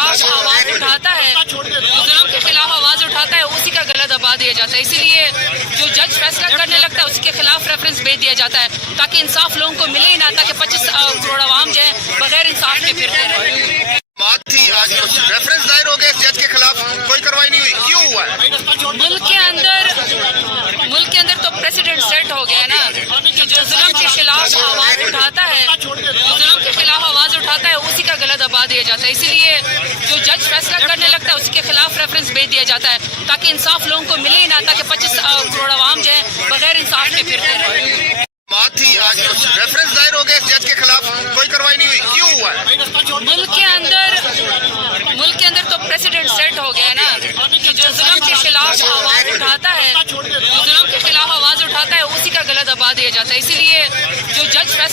خلاف آواز اٹھاتا ہے، ظلم کے خلاف آواز اٹھاتا ہے، اسی کا گلا دبا دیا جاتا ہے. اسی لیے جو جج فیصلہ کرنے لگتا ہے اسی کے خلاف ریفرنس بھیج دیا جاتا ہے تاکہ انصاف لوگوں کو ملے ہی نہ، تاکہ 25 کروڑ عوام جو ہے بغیر انصاف کے پھرتے رہے. بات تھی آج ریفرنس دائر ہو گئے جج کے خلاف، کوئی کارروائی نہیں ہوئی، کیوں ہوا ہے؟ ملک کے اندر تو پریسیڈنٹ سیٹ ہو گیا ہے نا کہ جو ظلم کے خلاف آواز اٹھاتا ہے، ظلم کے خلاف آواز اٹھاتا ہے، اسی کا گلا دبا دیا جاتا ہے. اسی لیے جو جج فیصلہ کرنے لگتا ہے اسی کے خلاف ریفرنس بھیج دیا جاتا ہے تاکہ انصاف لوگوں کو ملے ہی نہ، تاکہ 25 کروڑ عوام جو ہے بغیر انصاف کے پھرتے رہے. بات تھی آج ریفرنس دائر ہو گئے جج کے خلاف، کوئی کارروائی نہیں ہوئی، کیوں ہوا ہے؟ ملک کے اندر تو پریسیڈنٹ سیٹ ہو گیا ہے نا کہ جو ظلم کے خلاف آواز اٹھاتا ہے، ظلم کے خلاف آواز اٹھاتا ہے، اسی کا گلا دبا دیا جاتا ہے. اسی لیے جو جج فیصلہ